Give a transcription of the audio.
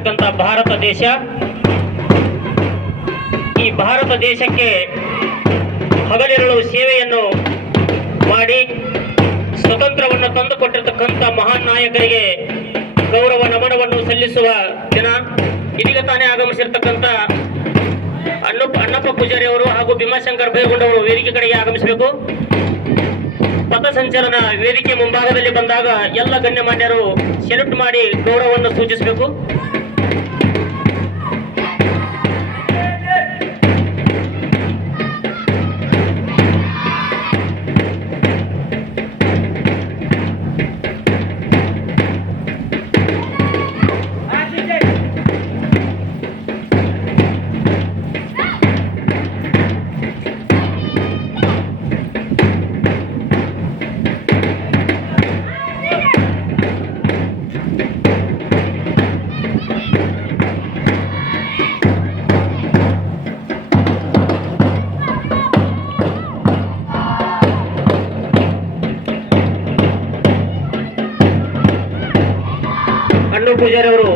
ಆಗಿರ್ತಕ್ಕಂಥ ಭಾರತ ದೇಶ, ಈ ಭಾರತ ದೇಶಕ್ಕೆ ಹಗಲಿರುಳು ಸೇವೆಯನ್ನು ಮಾಡಿ ಸ್ವತಂತ್ರವನ್ನು ತಂದುಕೊಟ್ಟಿರ್ತಕ್ಕಂಥ ಮಹಾನ್ ನಾಯಕರಿಗೆ ಗೌರವ ನಮನವನ್ನು ಸಲ್ಲಿಸುವ ದಿನ. ಇದೀಗ ತಾನೇ ಆಗಮಿಸಿರ್ತಕ್ಕಂಥ ಅಣ್ಣಪ್ಪ ಪೂಜಾರಿ ಅವರು ಹಾಗೂ ಭೀಮಾಶಂಕರ್ ಬೈರಗೊಂಡವರು ವೇದಿಕೆ ಕಡೆಗೆ ಆಗಮಿಸಬೇಕು. ಪಥಸಂಚಲನ ವೇದಿಕೆ ಮುಂಭಾಗದಲ್ಲಿ ಬಂದಾಗ ಎಲ್ಲ ಗಣ್ಯಮಾನ್ಯರು ಸೆಲ್ಯೂಟ್ ಮಾಡಿ ಗೌರವವನ್ನು ಸೂಚಿಸಬೇಕು. ಪೂಜಾರಿ ಅವರು